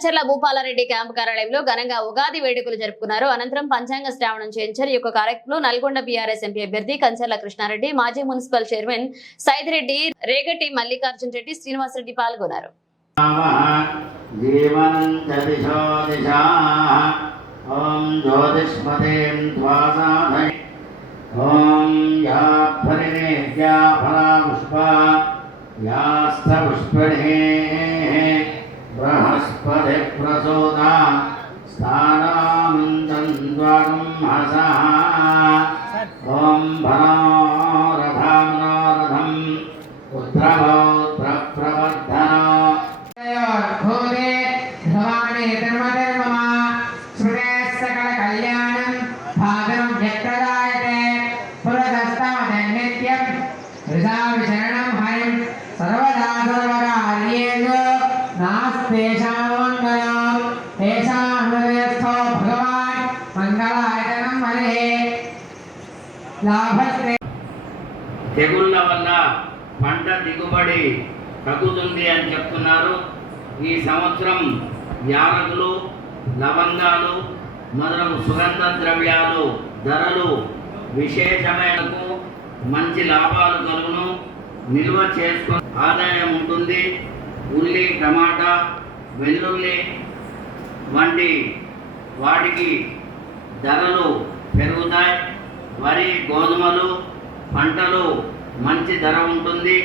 Kancharla Bhupal Reddy camp కార్యాలయంలో ఘనంగా ఉగాది వేడుకలు జరుపుకున్నారు. అనంతరం పంచాంగ శ్రావణం చేయించారు. ఈ యొక్క కార్యక్రమంలో నల్గొండ బీఆర్ఎస్ ఎంపీ అభ్యర్థి కంచర్ల కృష్ణారెడ్డి, మాజీ మున్సిపల్ చైర్మన్ సైదిరెడ్డి, రేగటి మల్లికార్జున రెడ్డి, శ్రీనివాసరెడ్డి పాల్గొన్నారు. बृहस्पति प्रसूता स्थानामन्दन्द्वं हसः ॐ भनोरथं पुत्रपौत्रप्रवर्धनो भूते भवानि धर्मधर्मः श्रुते सकलकल्याणं भागं व्यक्तदायते पुरतस्तावदन्नित्यं हृदाविशरणं हरिं सर्वदा सर्वकार्येषु नास्तेषां मङ्गलं तेषां हृदयस्थो भगवान् मङ्गलायतनं हरे लाभस्ते తెగుళ్ళ వల్ల పంట దిగుబడి తగ్గుతుంది అని చెప్తున్నారు. ఈ సంవత్సరం యాలకులు, లవంగాలు మొదలగు సుగంధ ద్రవ్యాలు ధరలు విశేషమైనకు మంచి లాభాలు కలుగును. నిల్వ చేసుకుని ఆదాయం ఉంటుంది. ఉల్లి, టమాటా, వెల్లుల్లి వంటి వాటికి ధరలు పెరుగుతాయి. వరి, గోధుమలు పంటలు మంచి ధర ఉంటుంది.